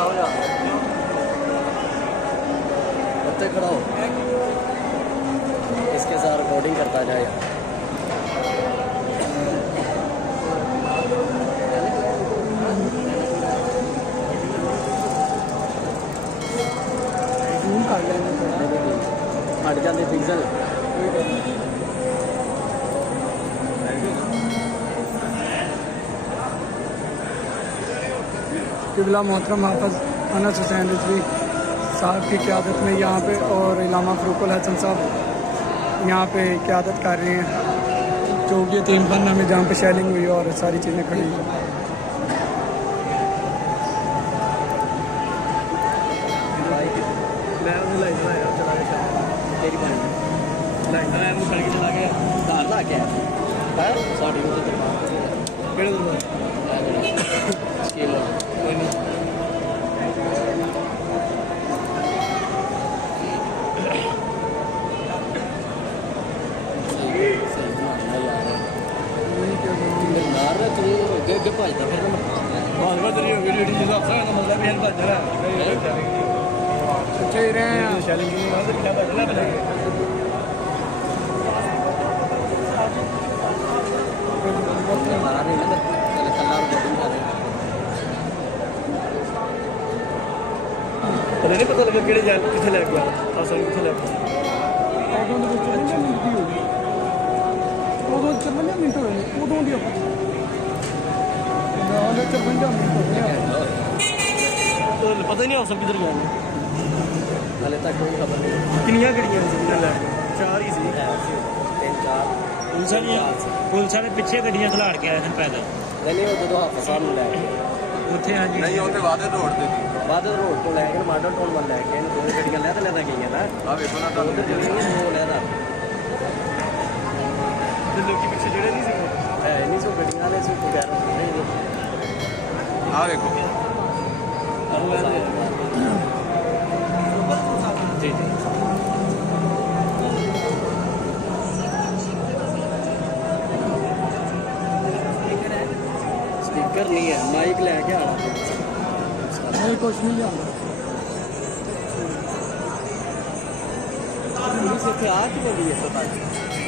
हो जा उत्ते खड़ा हो इसके साथ रिकॉर्डिंग करता जाए यार हट जाते पिक्सल क़िबला मोहतरम हाफ़िज़ अनस हुसैन रिजवी साहब की क़यादत में यहाँ पे और इलामा फ़रूकुल हसन साहब यहाँ पे क़यादत कर रहे हैं जो ये तीन खाना में जहाँ पे शेलिंग हुई और सारी चीज़ें खड़ी हुई नहीं पता लगा कि कितने लग गया कितने लग गया पता ही नहीं सब किधर गया हाले तक कोई खबर नहीं किनिया गड्डियां चार ही सी तीन चार पुलिस वाले पिछे गड्डियां खलाड़ के आए थे पैदल नहीं वो जो हाफिज़ साहब ने लाए उत्थे हां जी नहीं उत्थे वादे रोड ते वादे रोड तो लेके मॉडल टाउन वाल लेके दो गड्डियां ले लेना गई ना आ देखो ना उधर जो वो लेदा ते लोग पीछे जड़े नहीं सी है नहीं सो गड्डियां ने सो वगैरह आ देखो जी जी स्पीकर नहीं है माइक लेके आना नहीं कुछ नहीं जाना पुलिस इतने आ क्यों गई है पता नहीं